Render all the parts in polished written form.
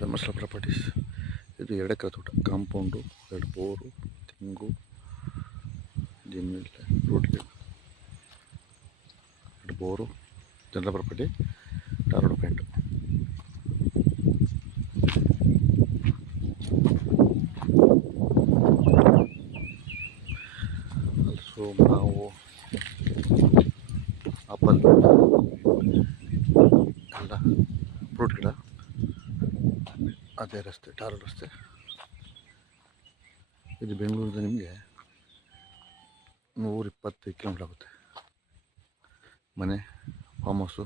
Dharmasthala properties. ಇದು 2 ಎಕರೆ ತೋಟ, compound, 2 bore, ತೆಂಗು, ಜಿಮ್ಮಿಲ್ಲ, ರೋಡ್ಗೆ 2 ಬೋರು, ಜನರಲ್ ಪ್ರಾಪರ್ಟಿ, ಟಾರ್ ಪೇಂಟು. ಹಲಸು, ಮಾವು, ಆಪಲ್ ಎಲ್ಲ ಫ್ರೂಟ್ ಗಿಡ. ಅದೇ ರಸ್ತೆ, ಟಾರ್ ರಸ್ತೆ. ಇದು ಬೆಂಗಳೂರಿಂದ ನಿಮಗೆ 125 ಕಿಲೋಮೀಟರ್ ಆಗುತ್ತೆ. ಮನೆ, ಫಾರ್ಮ್ ಹೌಸು.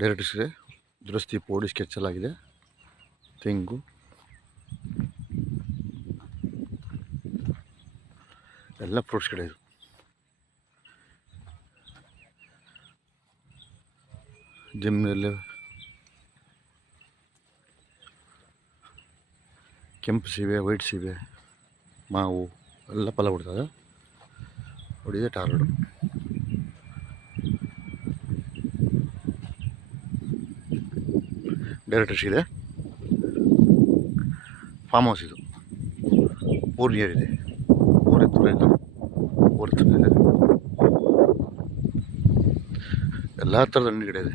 ಡೈರೆಕ್ಟ್ ಇದೆ, ದುರಸ್ತಿ ಪೋಡಿ ಸ್ಕೆಚ್ ಆಗಿದೆ. ತೆಂಗು ಎಲ್ಲ ಫ್ರೂಟ್ಸ್ ಗಿಡ. ಇದು ಜಿಮ್ನಲ್ಲಿ ಕೆಂಪು ಸೀಬೆ, ವೈಟ್ ಸೀಬೆ, ಮಾವು ಎಲ್ಲ ಫಲ ಬಿಡ್ತದೆ. ಹೊಡಿದೆ ಟಾರ್ ರೋಡು. ಡೈರೆಕ್ಟ್ ಇದೆ. ಫಾರ್ಮ್ ಹೌಸ್ ಇದು. ಊರು ನೀರಿದೆ, ಊರ ದೂರ ಇಲ್ಲ, ಊರ ಹತ್ರ ಇದೆ. ಎಲ್ಲ ಥರದ ಹಣ್ಣು ಗಿಡ ಇದೆ.